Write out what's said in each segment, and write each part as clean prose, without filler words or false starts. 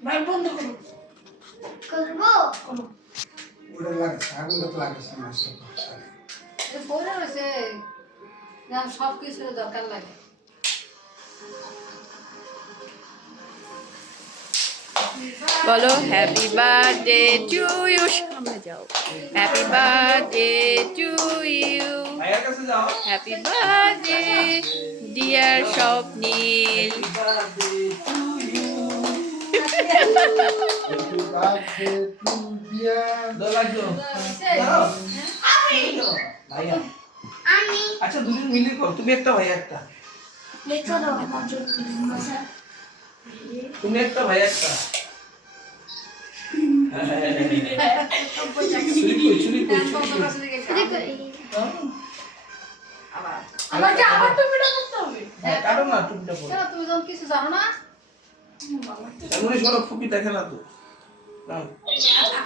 ভাই বন্ধ করো করবো করো ওটা লাগে আগুন তো লাগে সমস্যা এটা পড়ে রয়েছে না সব কিছু দরকার লাগে বলো হ্যাপি বার্থডে টু ইউ সামনে যাও হ্যাপি বার্থডে টু ইউ ভাইয়ের কাছে যাও হ্যাপি বার্থডে ডিয়ার স্বপ্নীল লাগলো ভাইয়া আমি আচ্ছা দুজন মিলে করো তুমি একটা ভাইয়া একটা লেখা দাও আমার জন্য তুমি একটা ভাইয়া একটা চুরি কই আমাকে আবার টুপিটা করতে হবে কাটো না টুপিটা পরে তুমি যখন কিছু জানো না এমনি সব ফুপি দেখে না তো নাও,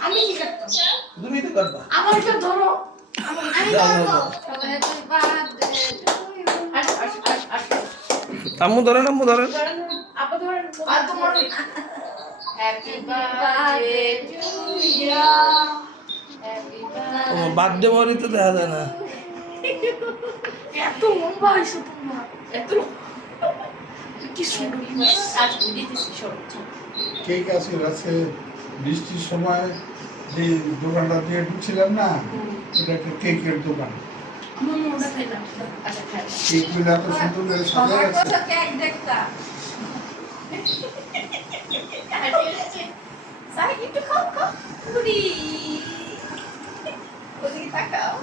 আমি কি করতাম তুমি তো করবা আমার এটা ধরো আমি দাও, করবো দাও। হ্যাপি বার্থডে আম্মু ধরেন আপা ধরেন আর তোমার happy birthday to you happy ও বার্থডে বলি তো দেখা যায় না এত লম্বা হয়েছে তোমার এত কি সুন্দর আজ দিতেছি সব কেক আছে বৃষ্টির সময় যে দোকানটা দিয়ে ঢুকছিলাম না এটা একটা কেকের দোকান আমার মনটা খাইলাম আচ্ছা খাই কেকগুলো এত সুন্দর করে সাজা আছে কেক দেখতা সাই একটু খাও খাও পুরি ওদিকে তাকাও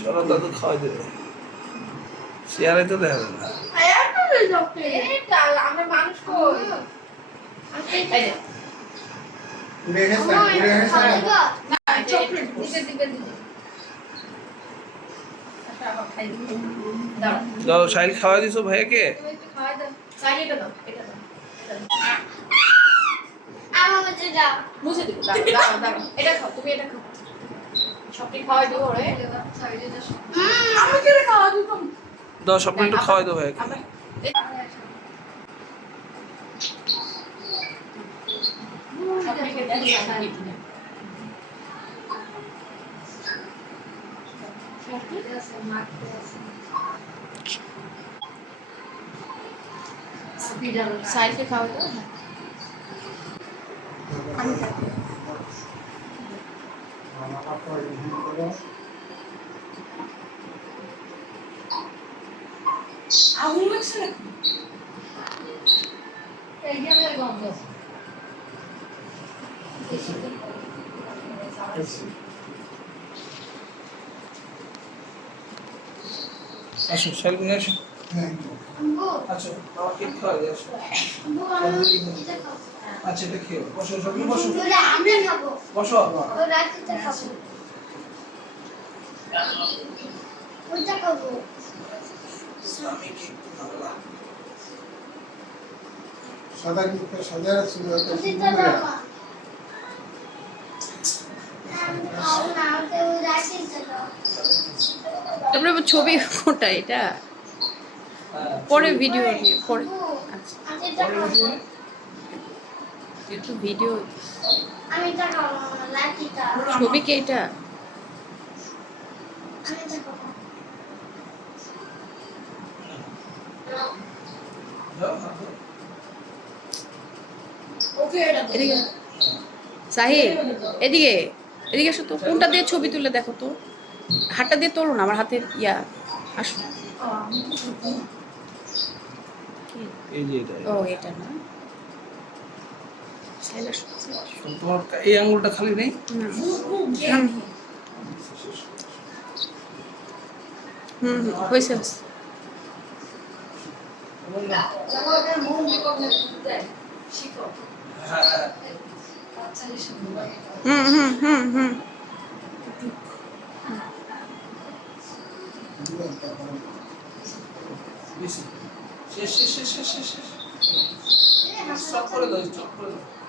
চলো দাদু খাওয়াই দেবে চেয়ারে তো দেখা যায় না আয়া তো যাবে এটা আমরা মানুষ কই এই যে উড়ে গেছে না চকলেট দিতে দিবেন দিদি আচ্ছা আবার খাই দিই দাও দাও সাইল খাওয়াই দিছো ভাইয়াকে তুমি একটু খাওয়াই দাও সাই এটা দাও এটা দাও আমার মধ্যে দাও মুছে দিও দাও দাও দাও এটা খাও তুমি এটা খাও সবটি খাওয়াই দিও রে সাইডে দাও আমাকে রে খাওয়া দিতাম দাও সব একটু খাওয়াই দাও ভাইয়াকে আমরা সবটিকে দেন সাই সাইডে খাওয়া দাও আমি আগুন লাগছে নাকি এই গেলে গন্ধ আসো সাইল নিয়ে আসো হ্যাঁ আচ্ছা বাবা কেক খাওয়াই দিয়ে আসো আচ্ছা এটা খেয়ে বসো সব বসো আমি খাবো বসো রাতে খাবো ওইটা খাবো আমি কেক খাবো সাদা কেকটা সাজা আছে ওইটা দাও খাও না ওটা ওই রাতে দাও তারপরে আবার ছবি কোনটা এটা পরে ভিডিও পরে আচ্ছা আমি এটা খাবো একটু ভিডিও আমি এটা খাবো না লাঠিটা ছবি কে এটা আমি এটা খাবো দাও ওকে এটা এদিকে সাহিল এদিকে এদিকে আসো তো কোনটা দিয়ে ছবি তুলে দেখো তো হাতটা দিয়ে তোলো না আমার হাতের ইয়া আসো এই যে এটা ও এটা না সাহিল আসো, সাহিল আসো। তোমার এই আঙ্গুলটা খালি নেই না। হুম হুম হয়েছে হয়েছে। আমাদের মন বিকল্প দেয় শিখো হ্যাঁ বাচ্চা হিসেবে হুম হুম হুম হুম বেশি শেষ শেষ শেষ শেষ শেষ সব করে দাও চপ করে দাও